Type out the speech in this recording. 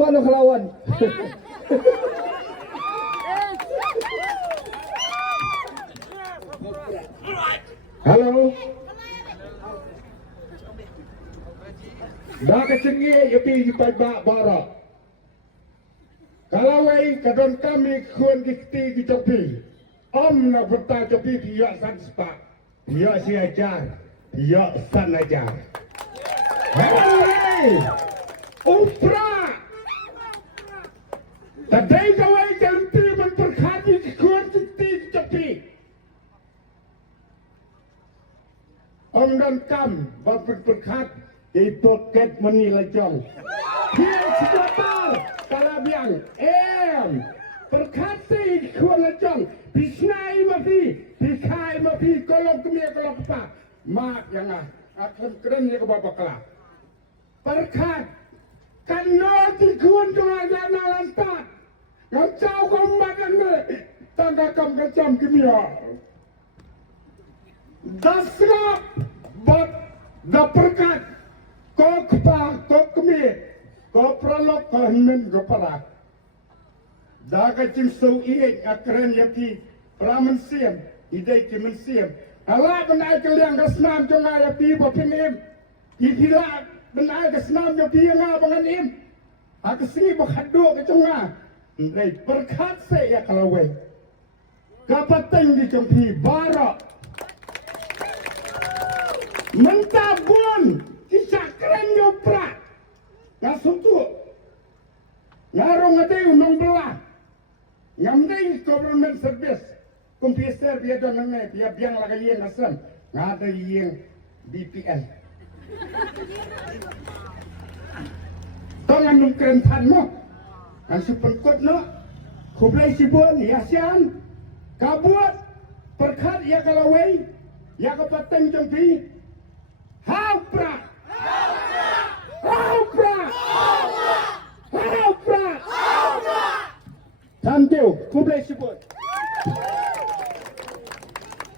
mana kelawan. Halo. Dah kecengi yapi jipai ba bara. Kalau wei kadon kami kun dikti di topi. Om nak berta topi dia san spa. Dia si ajar. Dia san ajar. Hei. Upra. Tadai kawai ganti memperkhati kun dikti di topi. Om dan kam bapak berkat di poket menilai jong. Dia sekotar kalabiang berkati kuala jong. Bisnai mafi kolom kemia kolom apa. Mak yang akan keren ya ke bapak kelak. Berkat kano di kuan jong aja nalantat. Ngacau kombakan me tangga kam kecam kemia. Dasrap bat daperkat kok pa kok kemi kok prolog kahmen gopara daga jimso iek akren yaki pramen siem idai kimen siem ala benai kaliang gasnam jonga yapi bapinim idila benai gasnam yapi nga bangan im akasini bakhado ke jonga ndai berkat se ya kalawe kapateng di jongpi bara mentabun kisah keren nyopra ngasutu ngarong ngadai unong belah ngamdai government service komputer biar donangnya biar biang lagi yang asam ngadai yang BPL tongan nung keren tan mo ang supenkot no kublai sibon yasian kabuat perkat ya kalawai ya kapateng jongpi Haupra! Haupra! Haupra! Thank you. Kublai sibut.